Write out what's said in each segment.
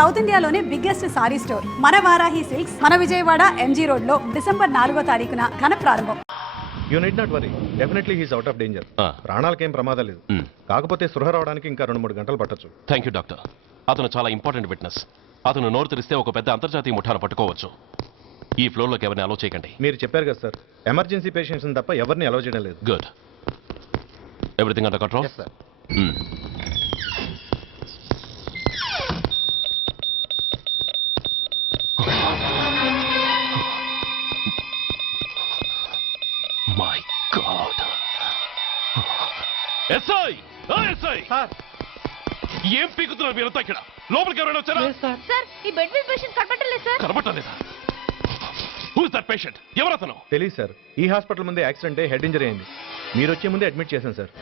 South ఇండియాలోనే biggest sorry store మన Varahi silks మన విజయవాడ ఎంజీ రోడ్ లో డిసెంబర్ 4వ తారీఖున ఘన ప్రారంభం. You need not worry, definitely he's out of danger. ప్రాణాలకేం ప్రమాదం లేదు. కాకపోతే స్పృహ రావడానికి ఇంకా 2-3 గంటలు పట్టొచ్చు. Thank you doctor. అతను చాలా ఇంపార్టెంట్ విట్నెస్. అతను నోరు తెరిస్తే ఒక పెద్ద అంతర్జాతీయ ముఠాను పట్టుకోవచ్చు. ఈ ఫ్లోర్లోకి ఎవరిని అలో చేయకండి. మీరు చెప్పారు కదా సార్, ఎమర్జెన్సీ పేషెంట్స్ తప్ప ఎవరిని అలో చేయడం లేదు. Good. Everything under control? Yes sir. My god. SI SI sir, ఏం పీకుతున్నారు మీరంతా ఇక్కడ? లోపలికి ఎవరైనా వచ్చారా? సార్, ఈ బెడ్ మీద పేషెంట్ కనబడలేదు సార్. కనబట్టలేదా? Who is that patient? ఎవరతను? తెలియదు సార్. ఈ హాస్పిటల్ ముందే యాక్సిడెంట్ హెడ్ ఇంజరీ అయింది. మీరు వచ్చే ముందే అడ్మిట్ చేశాను sir.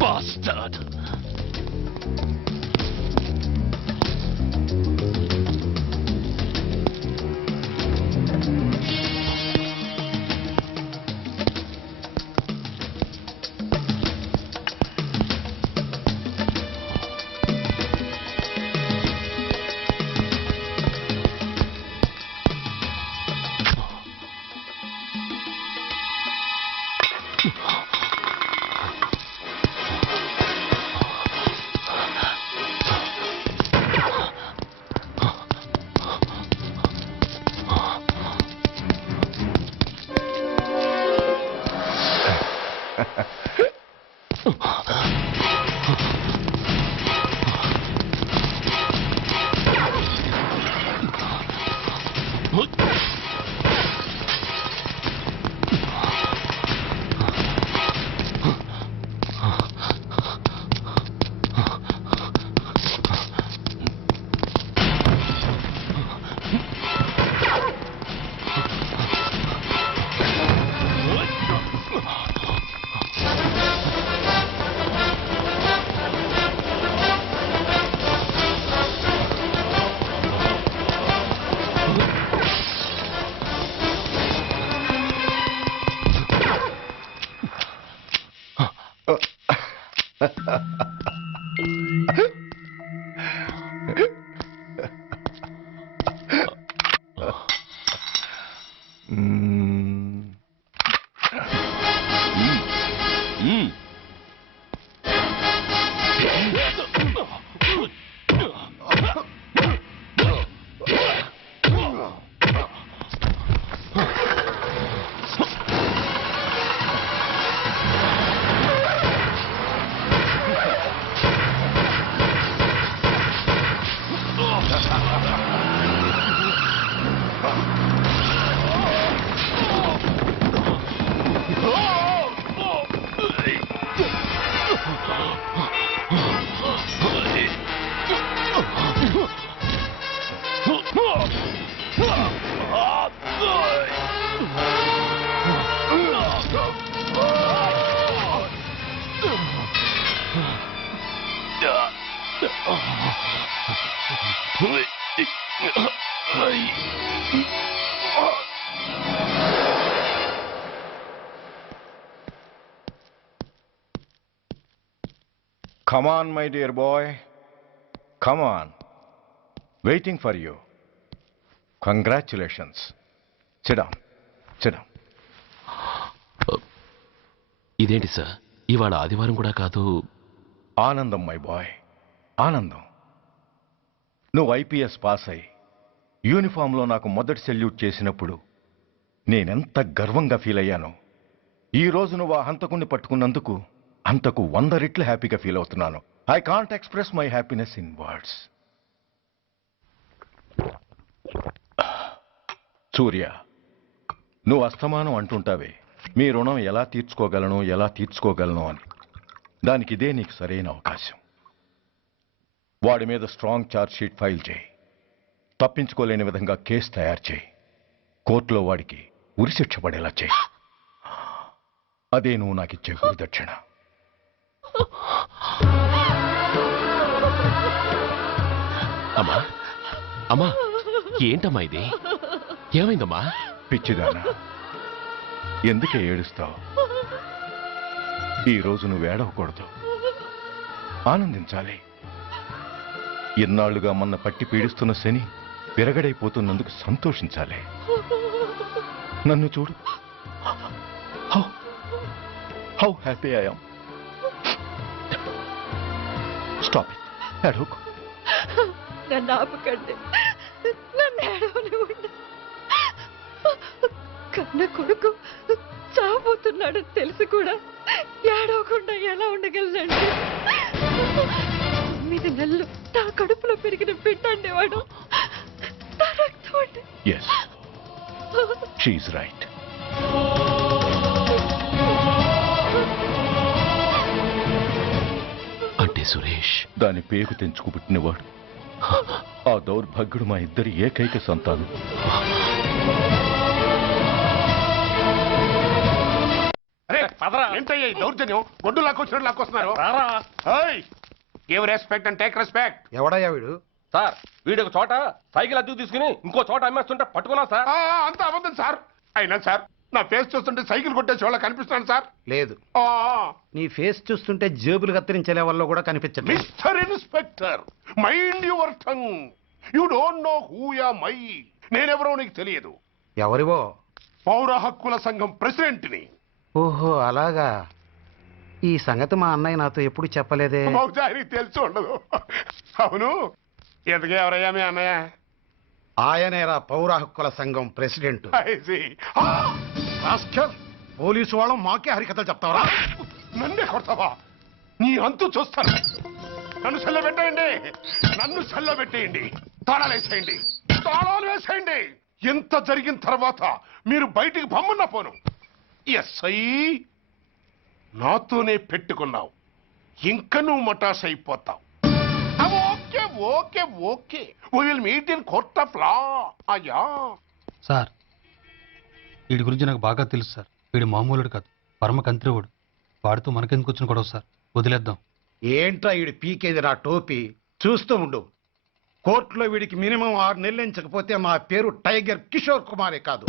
Bastard! Come on, my dear boy. Come on. Waiting for you. Congratulations. Sit down. Sit down. ఇదేంటి సార్, ఇవాళ ఆదివారం కూడా కాదు. ఆనందం మై బాయ్, ఆనందం. నువ్వు ఐపీఎస్ పాస్ అయి యూనిఫామ్లో నాకు మొదటి సెల్యూట్ చేసినప్పుడు నేనెంత గర్వంగా ఫీల్ అయ్యానో, ఈరోజు నువ్వు ఆ హంతకుణ్ణి పట్టుకున్నందుకు అంతకు 100 రెట్లు హ్యాపీగా ఫీల్ అవుతున్నాను. I can't express my happiness in words. Surya, నువ్వు అస్తమానం అంటుంటావే మీ రుణం ఎలా తీర్చుకోగలను అని. దానికి ఇదే నీకు సరైన అవకాశం. వాడి మీద స్ట్రాంగ్ ఛార్జ్ షీట్ ఫైల్ చేయి. తప్పించుకోలేని విధంగా కేసు తయారు చేయి. కోర్టులో వాడికి ఉరిశిక్ష పడేలా చేయి. అదే నువ్వు నాకిచ్చే గురుదక్షిణ. అమ్మా, అమ్మా, ఏంటమ్మా ఇది? ఏమైందమ్మా? పిచ్చిదానా, ఎందుకే ఏడుస్తావు? ఈరోజు నువ్వు ఏడవకూడదు, ఆనందించాలి. ఎన్నాళ్లుగా మొన్న పట్టి పీడిస్తున్న శని విరగడైపోతున్నందుకు సంతోషించాలి. నన్ను చూడు, how happy I am. Stop it, ఏడవకు. నన్ను ఆపకండి, నన్ను ఏడవనివ్వండి. కన్న కొడుకు చావబోతున్నాడని తెలిసి కూడా ఏడవకుండా ఎలా ఉండగలనండి? 9 నెలలు నా కడుపులో పెరిగిన బిడ్డ అండేవాడు. నా రక్తం అండి. Yes, she's right. అంటే సురేష్ దాని పేగు తెంచుకు పుట్టినవాడు. ఆ దౌర్భాగ్యుడు మా ఇద్దరి ఏకైక సంతానం. ఏంటయ్యా ఈ దౌర్జన్యం? గొడ్డు లాక్కొచ్చినట్టు లాక్కొస్తున్నారు. Give respect and take respect. ఎవడయ్యా వీడు? సార్ వీడు ఒక చోట సైకిల్ అద్దెకు తీసుకుని ఇంకో చోట అమ్మేస్తుంటే పట్టుకున్నా సార్. అంత అబద్ధం సార్. అయినా సార్ నా ఫేస్ చూస్తుంటే సైకిల్ కొట్టే చోళ్ళ కనిపిస్తున్నాను సార్. లేదు, నీ ఫేస్ చూస్తుంటే జేబులు కత్తిరించే లెవెల్లో కూడా కనిపించట్లేదు. Mister inspector, mind your tongue. You don't know who yeah my. నేనెవరో నీకు తెలియదు. ఎవరివో? పౌర హక్కుల సంఘం ప్రెసిడెంట్ని. ఓహో అలాగా. ఈ సంగతి మా అన్నయ్య నాతో ఎప్పుడు చెప్పలేదే. బహుశా ఆయనకి తెలిసి ఉండదు. అవును, ఎందుకే ఎవరయ్యా మీ అన్నయ్య? ఆయనేరా పౌర హక్కుల సంఘం president. I see. Rascal, police వాళ్ళం మాకే హరికథలు చెప్తావరా? నన్నే కొడతావా? నీ అంతు చూస్తాను. నన్ను సెల్ల పెట్టేయండి, నన్ను సెల్ల పెట్టేయండి. తాళాలు వేసేయండి, తాళాలు వేసేయండి. ఎంత జరిగిన తర్వాత మీరు బయటికి పమ్మన్నా పోను. ఎస్ఐ నాతోనే పెట్టుకున్నావు, ఇంకా నువ్వు మటాస్ అయిపోతావు. Okay okay okay, will meet in court of law. అయ్యా సార్, వీడి గురించి నాకు బాగా తెలుసు సార్. వీడు మామూలుడు కాదు, పరమ కంత్రివుడు. వాడితో మనకెందుకు వచ్చిన గొడవ సార్, వదిలేద్దాం. ఏంట్రా వీడి పీకేది నా టోపీ? చూస్తూ ఉండు. కోర్టులో వీడికి మినిమం 6 నెలలు ఎంచకపోతే మా పేరు టైగర్ కిషోర్ కుమారే కాదు.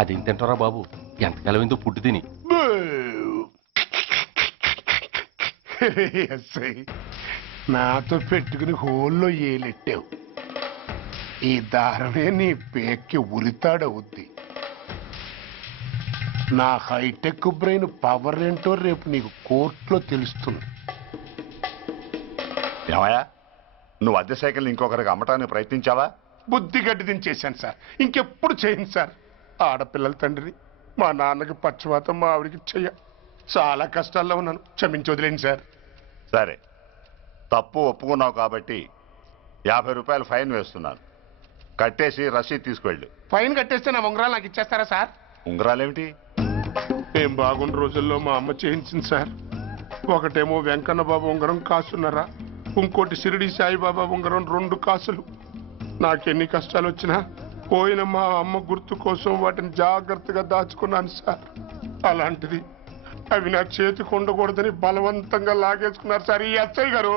అదేం తింటారా బాబు, ఎంతకాలం ఏందో పుట్టి తిని. ఎస్ఐ నాతో పెట్టుకుని హోల్లో ఏలెట్టావు. ఈ దారమే నీ పేక్కి ఉరితాడవుద్ది. నా హైటెక్ బ్రెయిన్ పవర్ ఏంటో రేపు నీకు కోర్టులో తెలుస్తుంది. ఏమయ్యా, నువ్వు అద్దె సైకిల్ ఇంకొకరికి అమ్మటానికి ప్రయత్నించావా? బుద్ధి గడ్డి దించేశాను సార్, ఇంకెప్పుడు చేయను సార్. ఆడపిల్లల తండ్రి, మా నాన్నకి పక్షవాతం, మా ఆవిడికి చెయ్య. చాలా కష్టాల్లో ఉన్నాను, క్షమించి వదిలేండి సార్. సరే, తప్పు ఒప్పుకున్నావు కాబట్టి 50 రూపాయలు ఫైన్ వేస్తున్నాను. కట్టేసి రసీదు తీసుకువెళ్ళు. ఫైన్ కట్టేస్తే నా ఉంగరాలు నాకు ఇచ్చేస్తారా సార్? ఉంగరాలేమిటి? ఏం బాగున్న రోజుల్లో మా అమ్మ చేయించింది సార్. ఒకటేమో వెంకన్న బాబు ఉంగరం కాసున్నారా, ఇంకోటి షిరిడి సాయిబాబా ఉంగరం 2 కాసులు. నాకెన్ని కష్టాలు వచ్చినా పోయిన మా అమ్మ గుర్తు కోసం వాటిని జాగ్రత్తగా దాచుకున్నాను సార్. అలాంటిది అవి నా చేతికి ఉండకూడదని బలవంతంగా లాగేసుకున్నారు సార్ ఈ ఎస్ఐ గారు.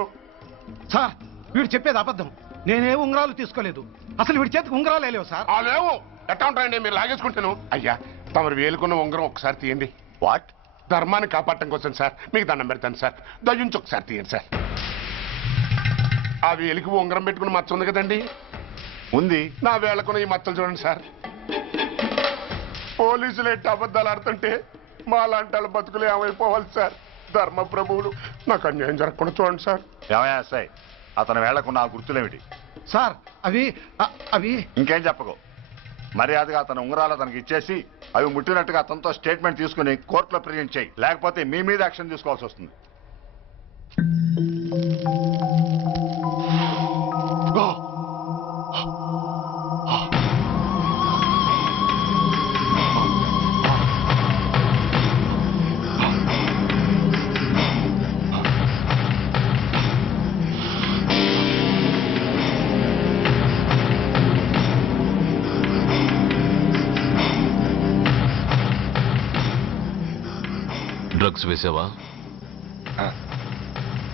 సార్, వీడు చెప్పేది అబద్ధం. నేనే ఉంగరాలు తీసుకోలేదు. అసలు వీడి చేతికి ఉంగరాలు లేవు సార్. ఆ లేవు, ఎట్టా ఉంటాయండి మీరు లాగేసుకుంటాను. అయ్యా, తమరు వేలుకున్న ఉంగరం ఒకసారి తీయండి. వాట్? ధర్మాన్ని కాపాడటం కోసం సార్, మీకు దండం పెడతాను సార్. దయ్యుంచి ఒకసారి తీయండి సార్. ఆ వేలికి ఉంగరం పెట్టుకుని మచ్చ ఉంది కదండి, ఉంది. నా వేళకున్న ఈ మచ్చలు చూడండి సార్. పోలీసులు ఎట్టి అబద్ధాలు ఆడుతుంటే మా లాంటి వాళ్ళ బతుకులు ఏమైపోవాలి సార్? ధర్మ ప్రభువులు, నాకు అన్యాయం జరగకుండా చూడండి సార్. ఏమయ్యా ఎస్ఐ, అతని వేళకున్న ఆ గుర్తులేమిటి? సార్, అవి ఇంకేం చెప్పకు. మర్యాదగా అతని ఉంగరాలు అతనికి ఇచ్చేసి అవి ముట్టినట్టుగా అతనితో స్టేట్మెంట్ తీసుకుని కోర్టులో ప్రెజెంట్ చేయి. లేకపోతే మీ మీద యాక్షన్ తీసుకోవాల్సి వస్తుంది. డ్రగ్స్ వేసావా?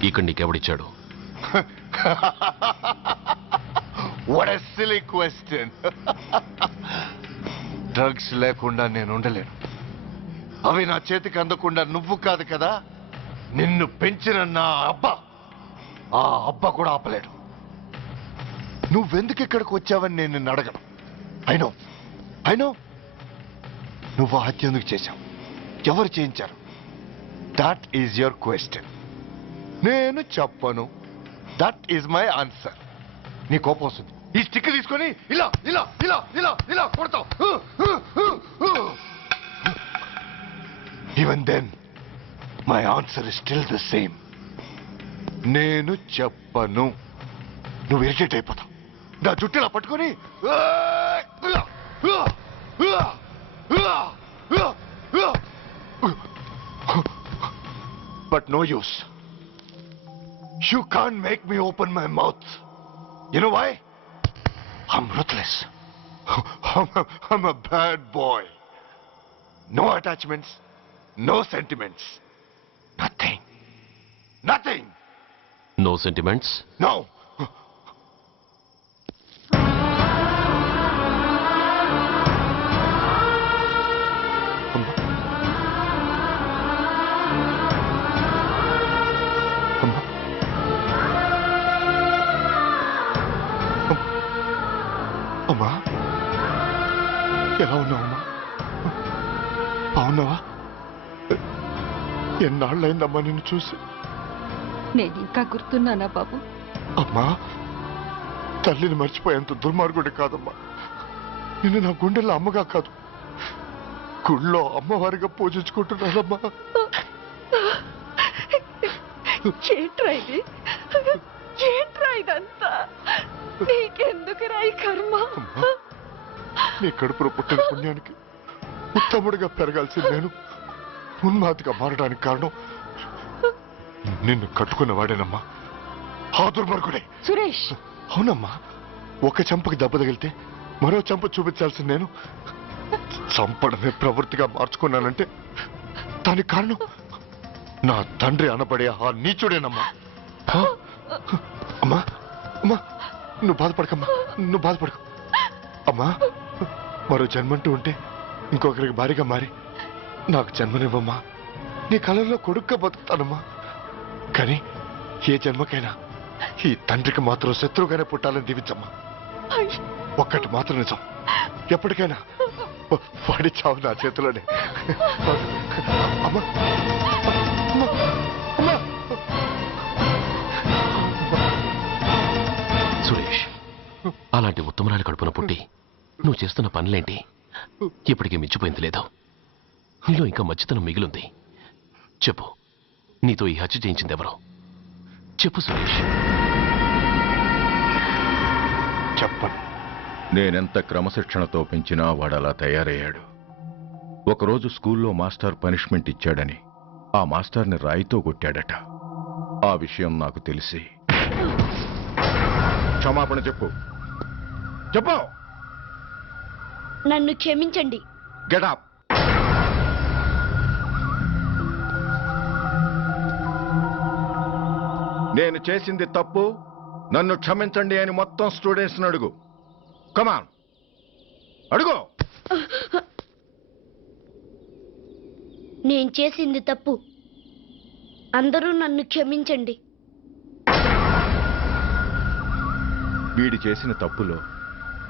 ఇక్కడ నీకెవడిచ్చాడు? What a silly question. Drugs లేకుండా నేను ఉండలేను. అవి నా చేతికి అందకుండా నువ్వు కాదు కదా, నిన్ను పెంచిన నా అబ్బా, ఆ అబ్బా కూడా ఆపలేడు. నువ్వెందుకు ఇక్కడికి వచ్చావని నేను నిన్ను అడగను. అయినో నువ్వు ఆ హత్య ఎందుకు చేశావు, ఎవరు చేయించారు? That is your question. నేను చెప్పను. That is my answer. నీ కోపం వస్తుంది, ఈ స్టిక్ తీసుకొని ఇలా ఇలా ఇలా ఇలా ఇలా కొడతావు. Even then my answer is still the same. నేను చెప్పను. నువ్వు ఇరిటేట్ అయిపోతావు. నా జుట్టులా పట్టుకొని but no use. You can't make me open my mouth. You know why? I'm ruthless. I'm a bad boy. No attachments, no sentiments. Nothing. No sentiments? No. అమ్మా, ఎలా ఉన్నావమ్మా? బాగున్నావా? ఎన్నాళ్ళైందమ్మా నిన్ను చూసి? నేను ఇంకా గుర్తున్నానా బాబు? అమ్మా, తల్లిని మర్చిపోయేంత దుర్మార్గుడి కాదమ్మా. నిన్ను నా గుండెల్లో అమ్మగా కాదు, గుళ్ళో అమ్మవారిగా పూజించుకుంటున్నానమ్మా. ఏంట్రా ఇదంతా? నీకెందుకు రాయి కర్మ? నీ కడుపులో పుట్టిన పుణ్యానికి ఉత్తముడిగా పెరగాల్సింది నేను ఉన్మాదిగా మారడానికి కారణం నిన్ను కట్టుకున్నవాడేనమ్మా, ఆ దుర్మార్గుడే. సురేష్, అవునమ్మా, ఒక చెంపకి దెబ్బ తగిలితే మరో చెంప చూపించాల్సింది నేను చంపడమే ప్రవృత్తిగా మార్చుకున్నానంటే దానికి కారణం నా తండ్రి అనబడే ఆ నీచుడేనమ్మా. అమ్మా అమ్మా, నువ్వు బాధపడకమ్మా, నువ్వు బాధపడకు అమ్మా. మరో జన్మంటూ ఉంటే ఇంకొకరికి భారీగా మారి నాకు జన్మనివ్వమ్మా. నీ కళల్లో కొడుగ్గా బతుకుతానమ్మా. కానీ ఏ జన్మకైనా ఈ తండ్రికి మాత్రం శత్రువుగానే పుట్టాలని దీవించమ్మా. ఒక్కటి మాత్రం నిజం, ఎప్పటికైనా వాడి చావు నా చేతిలోనే. అమ్మా అమ్మా. సురేష్, అలాంటి ఉత్తమరాలి కడుపున పుట్టి నువ్వు చేస్తున్న పనులేంటి? ఇప్పటికీ మించిపోయింది లేదు. నీలో ఇంకా మంచితనం మిగిలింది. చెప్పు, నీతో ఈ హత్య చేయించింది ఎవరు? చెప్పు సురేష్. చెప్పను. నేనెంత క్రమశిక్షణతో పెంచినా వాడలా తయారయ్యాడు. ఒకరోజు స్కూల్లో మాస్టర్ పనిష్మెంట్ ఇచ్చాడని ఆ మాస్టర్ని రాయితో కొట్టాడట. ఆ విషయం నాకు తెలిసి క్షమాపణ చెప్పు. నన్ను క్షమించండి. Get up. నేను చేసింది తప్పు, నన్ను క్షమించండి అని మొత్తం స్టూడెంట్స్ అడుగు. కమాన్, అడుగు. నేను చేసింది తప్పు, అందరూ నన్ను క్షమించండి. వీడి చేసిన తప్పులో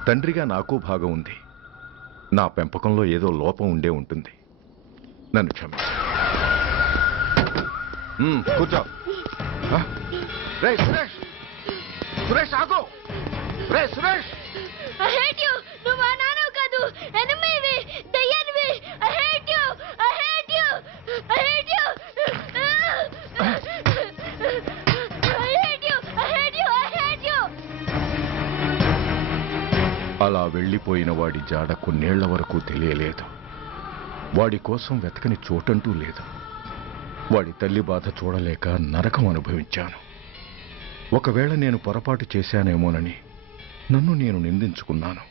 తండ్రిగా నాకు భాగం ఉంది. నా పెంపకంలో ఏదో లోపం ఉండే ఉంటుంది. నన్ను క్షమించు. కూర్చో. రే సురేష్, సురేష్ ఆగు. రే సురేష్, I hate you. నువ్వు మా నాన్న కాదు, ఎనిమివి, దయ్యానివి. I hate you. I hate you. I hate you. I hate you. I hate you. I hate you. అలా వెళ్ళిపోయిన వాడి జాడ కొన్నేళ్ల వరకు తెలియలేదు. వాడి కోసం వెతకని చోటంటూ లేదు. వాడి తల్లి బాధ చూడలేక నరకం అనుభవించాను. ఒకవేళ నేను పొరపాటు చేశానేమోనని నన్ను నేను నిందించుకున్నాను.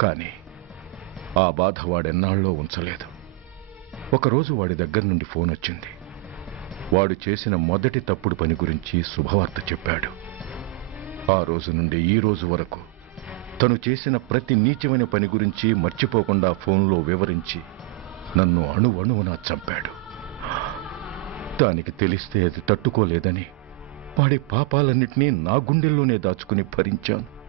కానీ ఆ బాధ వాడెన్నాళ్ళో ఉంచలేదు. ఒకరోజు వాడి దగ్గర నుండి ఫోన్ వచ్చింది. వాడు చేసిన మొదటి తప్పుడు పని గురించి శుభవార్త చెప్పాడు. ఆ రోజు నుండి ఈ రోజు వరకు తను చేసిన ప్రతి నీచమైన పని గురించి మర్చిపోకుండా ఫోన్లో వివరించి నన్ను అణువణువునా చంపాడు. దానికి తెలిస్తే అది తట్టుకోలేదని వాడి పాపాలన్నిటినీ నా గుండెల్లోనే దాచుకుని భరించాను.